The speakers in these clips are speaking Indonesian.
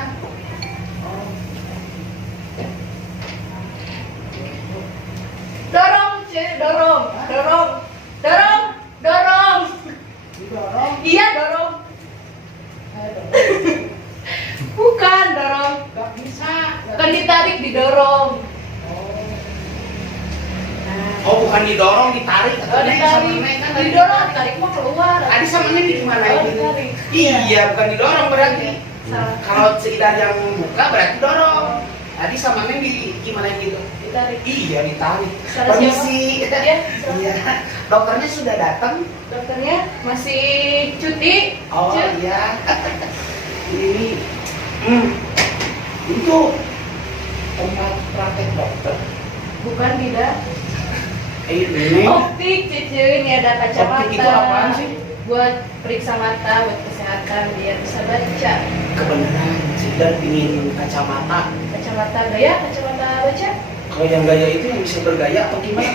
nak. Oh. Dorong, dorong. Didorong. Iya, dorong. Ayo dong. Bukan dorong. Gak bisa. Kan ditarik, didorong. Oh, bukan didorong, ditarik. Oh, ditarik. Didorong, ditarik mah keluar. Tadi sama ini gimana Oh, ini? ditarik. Iya, bukan didorong berarti. Salah. Kalau sekedar yang buka berarti dorong. Tadi sama Neng gimana gitu? Ditarik. Iya, ditarik. Salah Permisi. siapa? Iya, salah. Iya. Dokternya sudah datang. Dokternya masih cuti. Oh Cut. iya. Ini itu tempat praktek dokter. Bukan, tidak. Ini Optik, cucu. Ini ada kacamata. Optik itu apaan sih? Buat periksa mata, buat kesehatan, biar bisa baca. kebenaran Cidan ingin kacamata. Kacamata gaya, kacamata baca. Kalau yang gaya itu yang bisa bergaya atau gimana?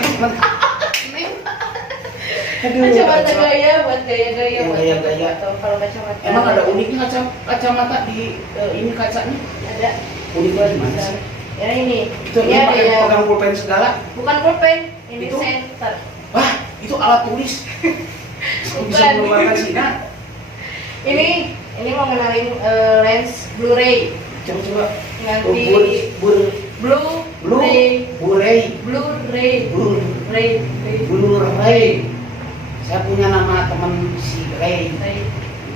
Kacamata gaya buat gaya-gaya. Yang buat gaya-gaya. Atau kalau kacamata. Emang ada uniknya kacamata di ini kacanya? Ada. Uniknya di mana sih? Ya ini. Itu Ini ada pakai yang pegang pulpen segala. bukan pulpen, ini Itu? senter. Wah, itu alat tulis. Bisa Bukan. mengeluarkan sinar. Ini mau ngenalin lens Blu-ray. Coba. Nanti Blu-ray. Blu-ray. Blu-ray. Ray. Blu-ray. Saya punya nama teman si Ray. Ray.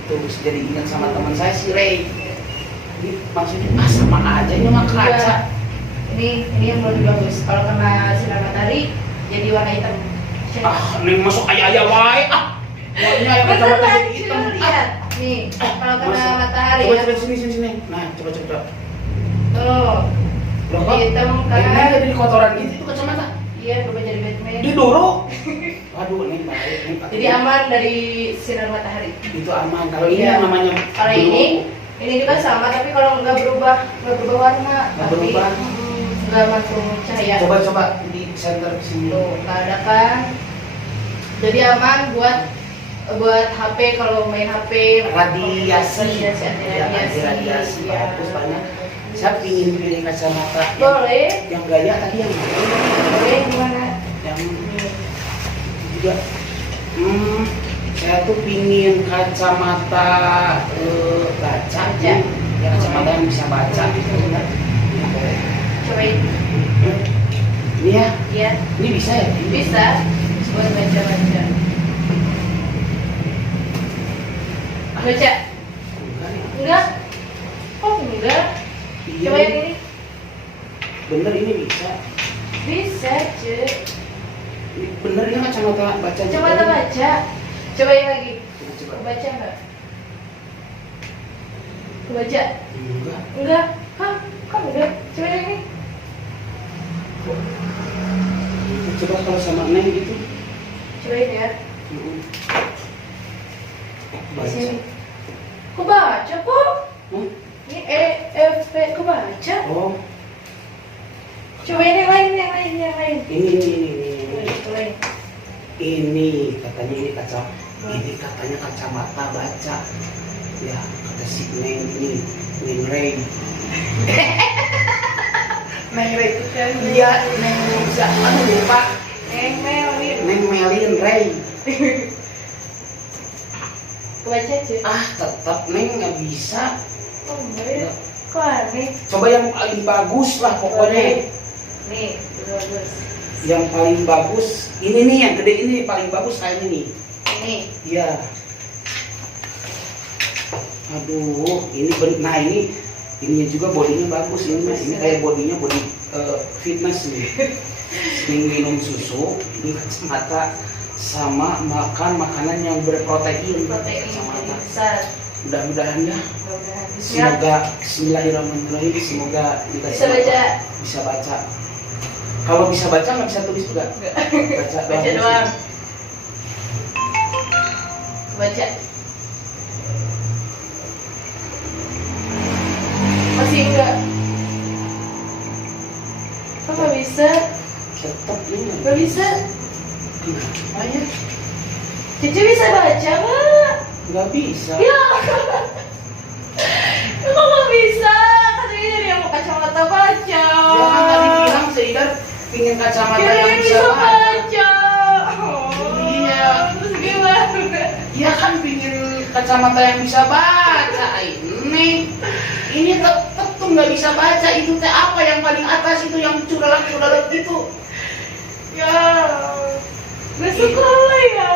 Itu jadi ingat sama teman saya si Ray. Ini maksudnya sama aja ini mah kaca. Ini yang lebih bagus. Kalau kena sinar matahari jadi warna hitam. Ini masuk ayah wae. Warnanya ayah kacamata jadi hitam. Lihat. Nih, kalau kena Masuk. matahari Coba ya. coba sini. Nah, coba. Tuh. Loh, Jadi hitam kan. Ini jadi kotoran gitu itu kacamata. Iya, berubah jadi Batman. Didorong. Waduh, ini baik. Jadi aman dari sinar matahari. Itu aman. Kalau ini Iya. yang namanya Kalau ini juga sama, tapi kalau nggak berubah warna, Nggak tapi berubah. nggak masuk cahaya. Coba di center sini. Tuh, nggak ada kan? Jadi aman buat HP kalau main HP. Radiasi. Radiasi. Ya. Bagus banyak. Saya ingin pilih kacamata Boleh. yang gaya tadi yang mana? Boleh gimana? Yang juga saya tuh pingin kacamata baca ya kacamata yang bisa baca gitu kan. Cobain. Ini ya, Iya. ini bisa ya? Bisa. Buat baca-baca. Baca. Enggak. Kok enggak? Iya, Coba yang ini. bener ini bisa. Bisa, Cek. Ini bener ini kacamata baca. Kacamata baca. Coba yang lagi. Coba. Baca enggak? Baca. Enggak. Enggak. Hah? Kok enggak? Coba yang ini. Coba kalau sama Neng gitu. Cobain ya. Baca. Sini. Kok baca kok? Hah? Ini F P kok baca? Oh, Cobain yang lain. ini. Cobain. Ini katanya ini katanya kacamata baca. Ya, kata si Neng ini, Neng Ray. Neng Ray. Iya, Neng siapa lupa. Melin. Neng Melin Ray. Baca, Cek. Tetap Neng nggak bisa. Oh, enggak. Kok aneh? Coba yang paling bagus lah pokoknya. Nih, bagus. Yang paling bagus, ini nih yang gede ini paling bagus kayaknya nih. Ini. Iya. Aduh, nah ini juga bodinya bagus ini kayak bodinya body fitness nih. Ini minum susu, ini kacamata sama makan makanan yang berprotein. Kacamata. Besar. Mudah-mudahan ya. Mudah-mudahan. Semoga Bismillahirrahmanirrahim. Semoga kita Bisa baca. Bisa baca. Kalau bisa baca nggak bisa tulis juga. Baca doang. Baca. Masih enggak? Kok nggak bisa? Tetap ini. Nggak bisa? Kenapa ya? Cici bisa baca nggak? Nggak bisa. Ya. Kok nggak bisa? pingin kacamata Kirain yang bisa bisa baca. baca. Oh, Iya. terus gimana? Iya kan pingin kacamata yang bisa baca. Ini tetep tuh nggak bisa baca. Itu teh apa yang paling atas itu yang culalak itu? Ya, nggak sekolah ya?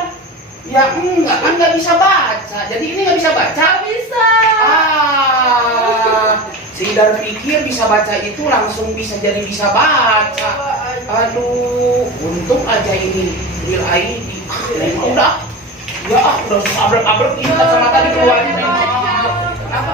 Ya enggak kan nggak bisa baca. Jadi ini nggak bisa baca. Nggak bisa. Sidar pikir bisa baca itu langsung bisa jadi bisa baca. Aduh, untung aja ini real ID. Udah, ya udah sabrek-abrek ini kacamata dikeluarin. Kenapa?